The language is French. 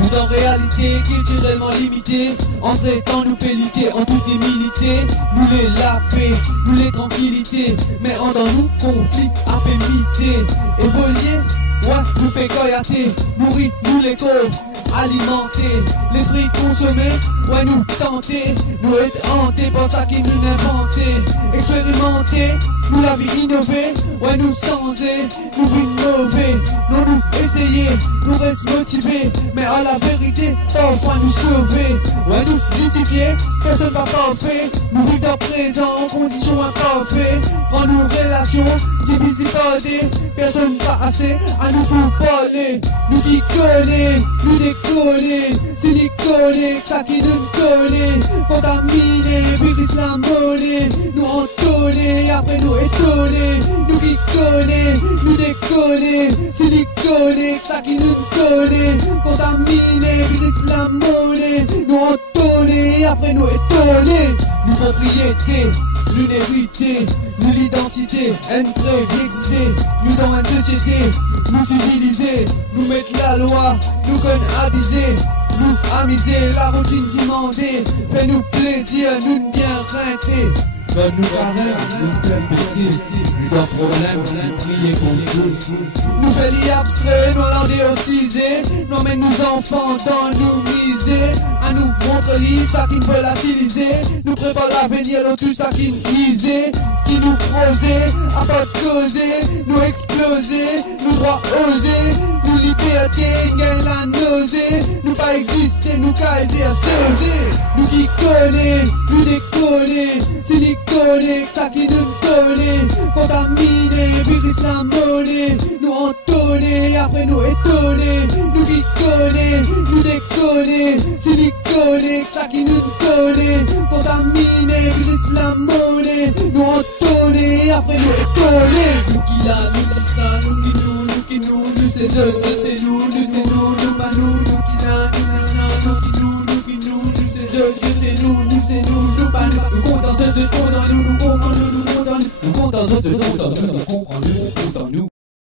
Nous dans réalité culturellement limitée, en traitant nous péliter, en toute humilité. Nous les la paix, nous les tranquillités, mais en dans nous conflit à pémité. Évoluer, ouais, nous pécoyater, mourir, nous les corps alimenter, l'esprit consommé, ouais nous tenter, nous être hantés par ça qui nous inventé, expérimenter, nous la vie innover, ouais nous changer, nous innover, nous essayer, nous reste motivés, mais à la vérité, parfois nous sauver, ouais nous justifier, personne pas parfait, nous vivons dans présent en condition imparfait, prends nos relations, difficiles parler, personne pas assez à nous pour parler, nous qui connaît, nous décoller, siliconer, ça qui nous connaît, contaminé, virus la monnaie, nous entonner, après nous étonner, nous qui connaît, nous décoller, siliconer, ça qui nous connaît, contaminé, virus la monnaie, nous entonner, après nous étonner, nous propriété, nous l'hérité, nous l'identité, une preuve exister, nous dans une société, nous civiliser, nous mettre la loi, nous connaître abuser, nous amuser, la routine dimandée, fais-nous plaisir, nous bien rinter. Quand nous carrés, nous fait plaisir, nous dans problème, prier pour tout. Nous fait l'y abstrait, nous l'endéociser, nous emmène nos enfants dans nous miser, à nous montrer ça qui nous volatiliser, nous prépare l'avenir dans tout ça qui nous iser, qui nous poser, à pas de causer, nous exploser, nous droits oser, nous liberté, gagne la nausée, nous pas exister, nous caser à sauser, nous qui connaît, nous déconner, siliconer, ça qui nous connaît, contaminé, virus la monnaie, nous entonner, après nous étonner, nous qui connaît, nous déconner, siliconer, ça qui nous connaît, contaminé, virus la monnaie, nous entonner, après nous étonner, nous qui là, nous qui ça, nous qui nous, nous c'est eux, c'est nous, nous pas nous qui là, nous qui ça, nous c'est eux, c'est nous pas nous, nous comptons, nous comptons, nous comptons, nous comptons, nous comptons, nous comptons, nous comptons, nous comptons,